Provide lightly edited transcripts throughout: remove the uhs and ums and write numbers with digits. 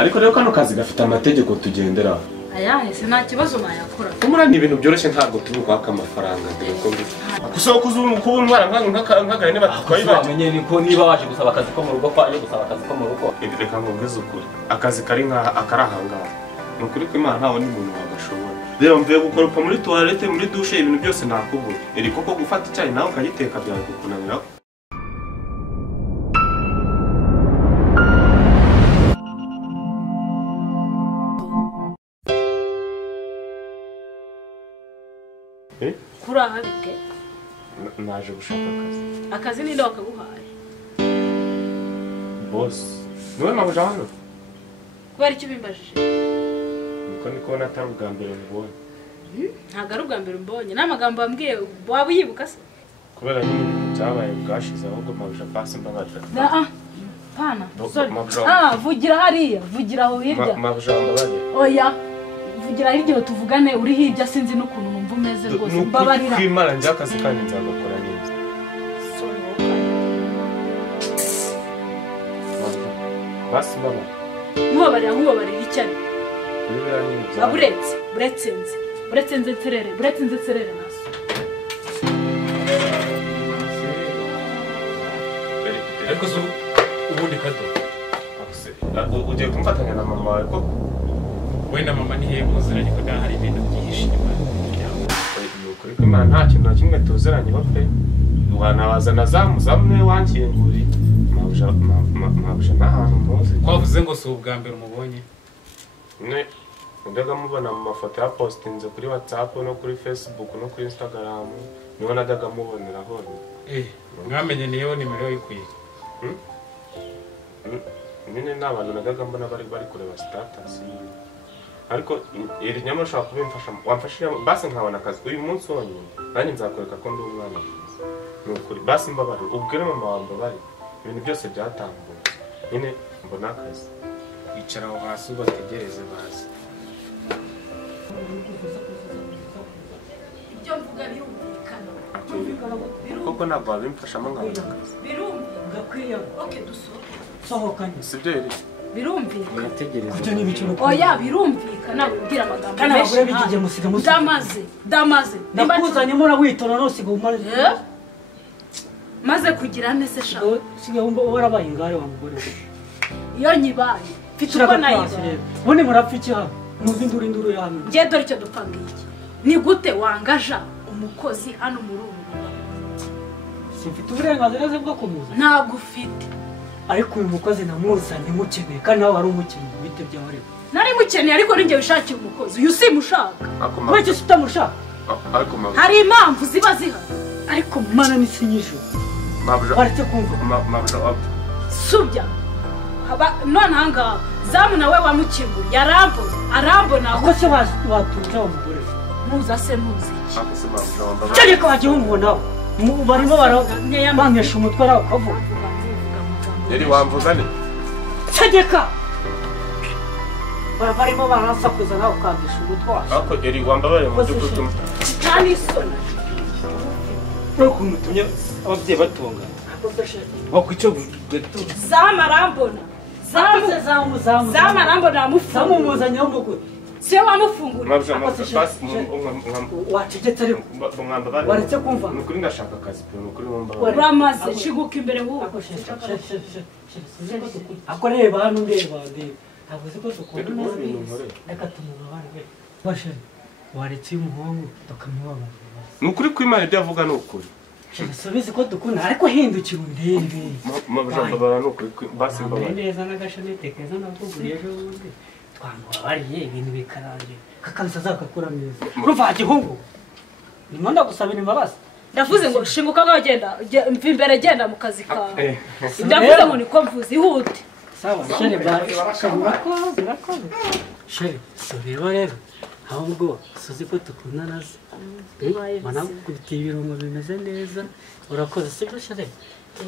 ariko rero kano kazi gafite amategeko tugendera. Ayahe se nta kibazo nayakora. Umura ni ibintu byoroshye ntabwo turi kwaka amafaranga dore ko mbi. Kusoko kuba umwana nk'agahene batwaye bamenye niko niba waje gusaba akazi ko mu rugo kwa yo gusaba akazi ko mu rugo. Reka ngubwize ukuri. Akazi kari akarahanga. Nukuri ko Imana ntawe n'umuntu wagashobora. Rero mvuye gukoropa muri toilette muri douche ibintu byose nakubura. Eri koko gufata icyayi nawe ukagiteka byawe kukunanira. Kura habike. Naje gushaka akazi. Akazi ninde wakaguhaye? Boss. Niwe mabuja hano. Kubera icyo bimbajije? Niko natari ubwa mbere mbonye. Ntabwo ari ubwa mbere mbonye. N'amagambo wambwiye waba uyibuka se? Kubera nyine cyabaye bwashize ahubwo mabuja pasi mbabaza. Pana. Vugira hariya, vugira aho hirya. Mabuja mbabaza. Oya. Vugira hirya tuvugane uri hirya sinzi n'ukuntu numva umeze rwose mbabarira. Kwimara njya akazi kandi nzagakora neza. Basi mama. Nkubabarira icyane. Buretse nze terere naso. Ariko ubundi kato. Ugiye kumfatanya na mama wawe koko? Wenda mama ni hehe muziranye ko hari ibintu byinshi nyuma y'umuryango. Kuri ko Imana nta kintu na kimwe tuziranye bape. Wanabazana zamwe wankinguri. Mabuja n'ahantu muzi. Kwavuze ngo si ubwa mbere umubonye. Ne ndaga mubona mu mafoto ya postinze kuri WhatsApp no kuri Facebook no kuri Instagram. Niho nadaga mubonera hone. Mwamenye niyo nimero yikuye. Nene n'abantu nadaga mbona bari kureba status. Ariko iri nyama ushaka kubimfasha wamfashije basi nkabona akazi uyu munsi wonyine nanjye nzakoreka ko ndi umwana nukuri basi mbabare ubwire mama wamba bari ibintu byose byatambutse nyine mbona akazi icara aho hasi ubategereze bazi Ibyo mvuga birumvikana koko ntabwo wabimfashamo nkabona akazi birumvikana okay dusohoke sohokanye sibyo iri birumvikana nategereza oya birumvikana ubwira amagambo kana bagure bigije musiga musiga damaze nakuzanye mura witona no siga umaze maze kugira nese sha siga warabaye ingare wa mugore iyo nyibaye mfite uko nayibaye bone murapfa iki ha muzi nduru yawe ngiye dore icyo dupanga iki ni gute wangaja umukozi hano muri ubu simfite uburenganzira bwo kumuza ntabwo ufite ariko uyu mukozi namuzanye mukeneye kandi nawe ari umukeneye bite byawe nari mukeneye ariko ninjye bishakira umukozi uyu simushaka kuki utamushaka hari impamvu ziba zihari ariko mana nisinyisho baretse kumva subya none ahangaha zamu nawe wamukinguriye arambona ako se watunze wa mugore muza se muzi iki cyane ko wagiye umubona barimo barabankesha umutwe araho kavuga yari wamvuza ne tegeka barimo barasakuza nawe ukambisha umutwe ako yari wambabare mu by'ukuri cyane isoni uko mutumye ababyeyi batunga wakwica zamarambona zamarambona zamumuzanyeho umugore siyo wamufungura wategetse ariko waretse kumva nukuri ndashaka akazi pe nukuri wumva uramaze shiguka imbere wuko ako reba hano ndeba ntabwo uzi ko dukunda reka tumubabare bashe waretse umuhungu tukamubabara nukuri ko Imana ibyo avuga ni ukuri subizi ko dukunda ariko hindukira undebe mabujambabara ni ukuri basi mbabare neza n'agashanete keza nakuguriye ejo bundi twamubabariye ibintu bikarangira kakabisa azakakura neza urumva igihungu ndimo ndagusabira imbabazi ndavuze ngo shinguka ngo genda mva imbere genda mu kazi kawe ndavuze ngo niko mvuze ihute sawa shere barakoze shere sureba rero ahubwo suzi ko tukundana nazo manakubitiye ibirungo bimeze neza urakoze sibyo shere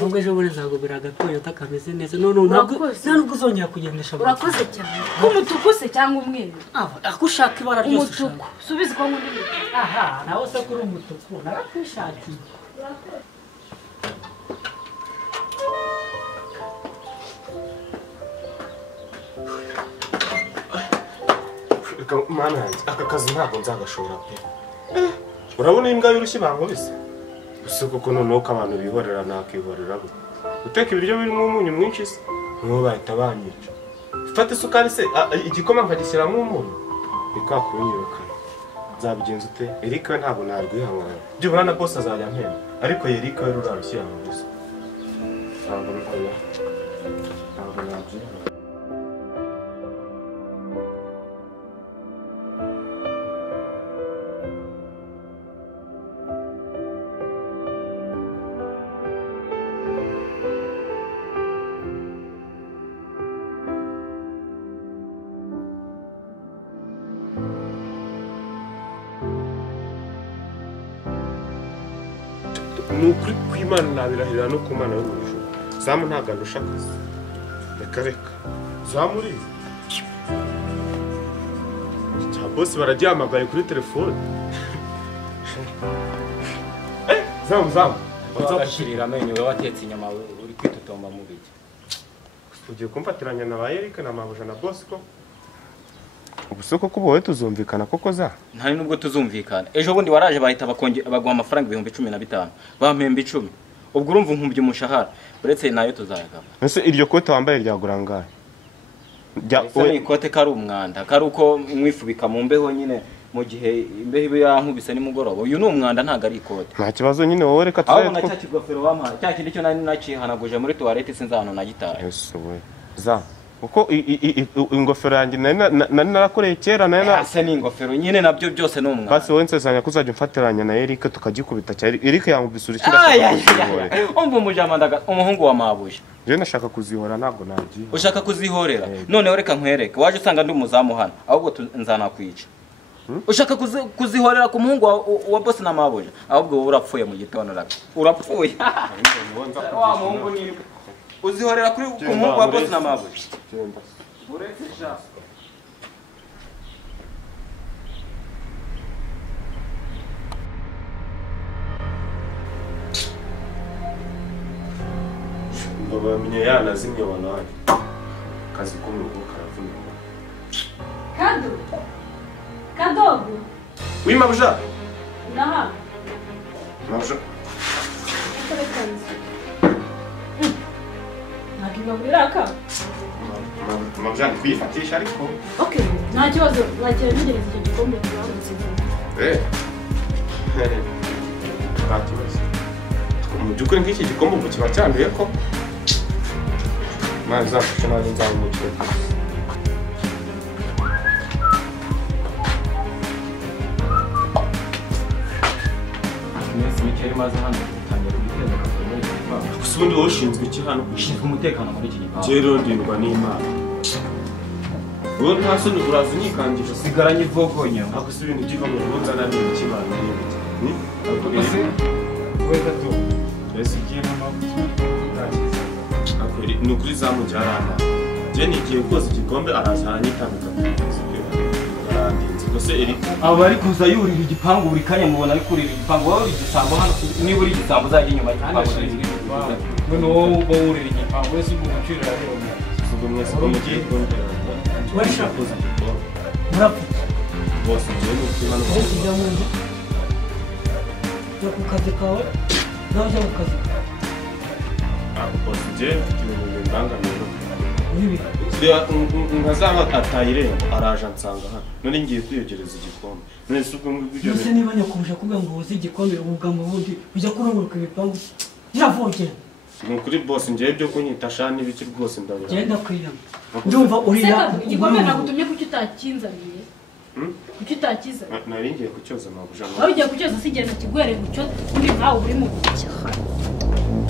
ubwo ejo bundi nzagubira agatoyota kameze neza ntabwo uzongera kugendesha urakoze cyane k'umutuku se cyangwa umweru ako ushaka ibara ryose umutuku subizi ko nkunda aha nawe se kuri umutuku narakwishakiye Mana yanjye aka kazi ntabwo nzagashobora pe. Urabona imbwa y'urushyi bankubise? Gusa kuko noneho ko abantu bihorera nakihorera gute. Guteka ibiryo birimo umunyu mwinshi se n'uwo bahita banyica. Fata isukari se igikoma nkagishyiramo umunyu. Ni kwa kunyirukana. Nzabigenza ute? Eric we ntabwo narwihangana. Byubura na boss azajya mpemba. Ariko Eric we rurarushye yamubuze. Ntabwo bikoya. Ntabwo nabyihangana. Nukuri kw'Imana nabirahirira no ku Mana yo mu ijuru. Zamu ntabwo arusha akazi. Reka. Zamu uri. Cya boss baragihamagaye kuri telefone. Zamu. Uzashirira amenyo wowe watetse inyama uri kwitotomba mu biki. Ugiye kumfatiranya na ba Eric na Mabuja na boss ko? Ubusoko ko bowe tuzumvikana koko za? Ntari nubwo tuzumvikana. Ejo bundi waraje bahita baguha amafaranga 15,000. Bampemba 10. Ubwo urumva nkumbye umushahara. Uretse nayo tuzayagaba. Ese iryo kote wambaye ryagurangaye? Ni ikote kari umwanda. Kari uko mwifubika mu mbeho nyine mu gihe imbeho ibe yankubise nimugoroba. Uyu ni umwanda ntago ari ikote. Nta kibazo nyine wowe reka tuzaye. Aho na cyakigofero wampa. Cyakindi cyo nari nacihanaguje muri toilette sinza hano nagitaye. Yesu we. Za uko ingofero yanjye nari narakoreye kera ase ni ingofero nyine nabyo byose no umwana. Basi wowe nsezanya kuzajya umfatiranya na Eric tukagikubita cyari. Eric yankubise urikira. Umva umujama ndaga umuhungu wa Mabuja. Je nashaka kuzihora ntabwo nagiye. Ushaka kuzihorera? None reka nkwereke. Waje usanga ndi umuzamu hano. Ahubwo nzana kwica. Ushaka kuzihorera ku muhungu wa boss na Mabuja. Ahubwo wowe urapfuye mu gitondo raka. Urapfuye. Wa muhungu ni uzihorera kuri ku muhungu wa boss na Mabuja. Uretse sha. Baba minye yana zimye wanani. Kazi ko mu rugo karavuna. Kadogo. Oui Mabuja. Naha. Mabuja. Ntakiba biraka. Mabuja kwifatisha ariko. Okay, nta kibazo wakira nigeze icyo gikombe cyangwa Nta kibazo. Mu byukuri nk'iki gikombe ubu kiba cyanduye ko. Mwana zafashe nawe nzamukire. Mikeri maze hano gutangira guteza akazi. Gusundi wowe ushinzwe iki hano? Ushinzwe umutekano muri iki gipangu. Jero ndindwa n'Imana. Wowe nta soni uraza unyikangisha Sigaranye ivogonyo. ako si ibintu by'iva mu rugo nzana n'ibikibana n'ibiki. Ako ese we gato ese igiye n'amavuta utakiza ako ni ukuri zamujyarana. Je nigiye koza igikombe araza aranyitambika. Arandinze ko se Eric Aba ari kuza yurira igipangu buri kanya mubona ari kurira igipangu. Wowe igisambo hano niba uri igisambo uzajya inyuma y'igipangu. none wowe uba wurira igipangu wese ubwo umucirira rero ubwo mwese ko mugiye kumbera. Wesha Koza igikombe. murapfa Bose ngiye n'ukuri hano. aho kujya mu nzu jya ku kazi kawe nawe ujya ku kazi kawe Bose ngiye mfite ibintu bindangamiye. n'ibi Nkazaba atayirembo araje ansanga hano. None ngiye kwiyogereza igikombe. None se ubwo ngubwo byose niba nyakubusha kuvuga ngo uzi igikombe ubugambo bundi ujya kurunguruka ibipangu kiravogera ni ukuri bose ngiye byo kunyita shani ibiki rwose ndabira. genda kwiyama ndumva urira igikombe nagutumye kuki utakinzaniye. Kuki utakiza? Nari ngiye kucyoza Mabuja. Aho ugiye kucyoza sigenda kiguhere gucyo uri nkawe uri mu cyaha.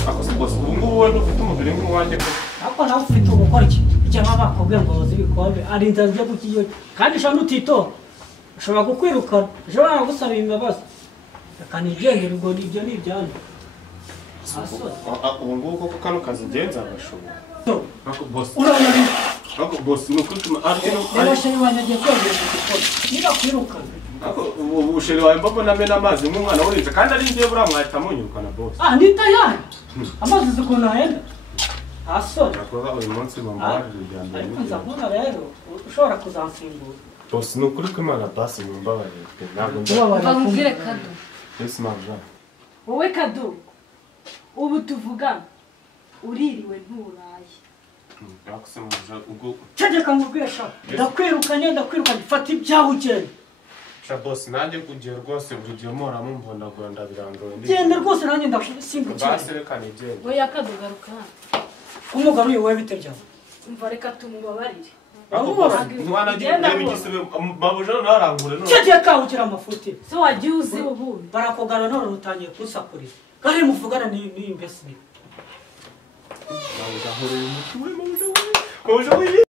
Ako se bose ubu ngubu wowe ufite umubiri nk'uwanjye ko. ariko nawe ufite ubukora iki cyangwa bakubwiye ngo uzi ibikombe ari inzara ujya kukiyoga kandi ushobora n'utito ushobora kukwirukana ushobora no gusaba imbabazi reka nigendere ubwo ibyo ni ibyanyu Ubu ngubu koko kano kazi ngenza agashobora. Ako bose. urabona Ako bose ni ukuri tuma rero sheri wanjye agiye kwegera igikombe niba kwirukana ako ubu sheri wawe mbona amena amazi nk'umwana wurinze kandi ari ngiye buriya mwahita munyirukana bose. ni tayari amazi uzi ukuntu ahenda asore nakoza uyu munsi mumbabarire ibya mbere ariko nza nkuna rero ushobora kuzansimbura bose ni ukuri ko imana basi mumbabarire pe ntabwo bamubwire Kado mbese mabwa wowe Kado ubu tuvugana uririwe nturaye yakuse muje ubwo ceceka nkubwire sha ndakwirukanye fata ibyawe ugenda sha boss nanjye kugiye rwose buri gihe mora mumbondagura ndabirangawe genda rwose nanjye ndakusimbukira basi reka nigende oya Kado garuka umugaruye wowe bite byawe umva reka tumubabarire umwana agiye kureba igisebe babuje narangure none ceceka ugira amafuti so wagiye uzi ubundi barakogara none rutangiye kusakurira kandi muvugana ni imbesire babuje ahoreye umuti we babuje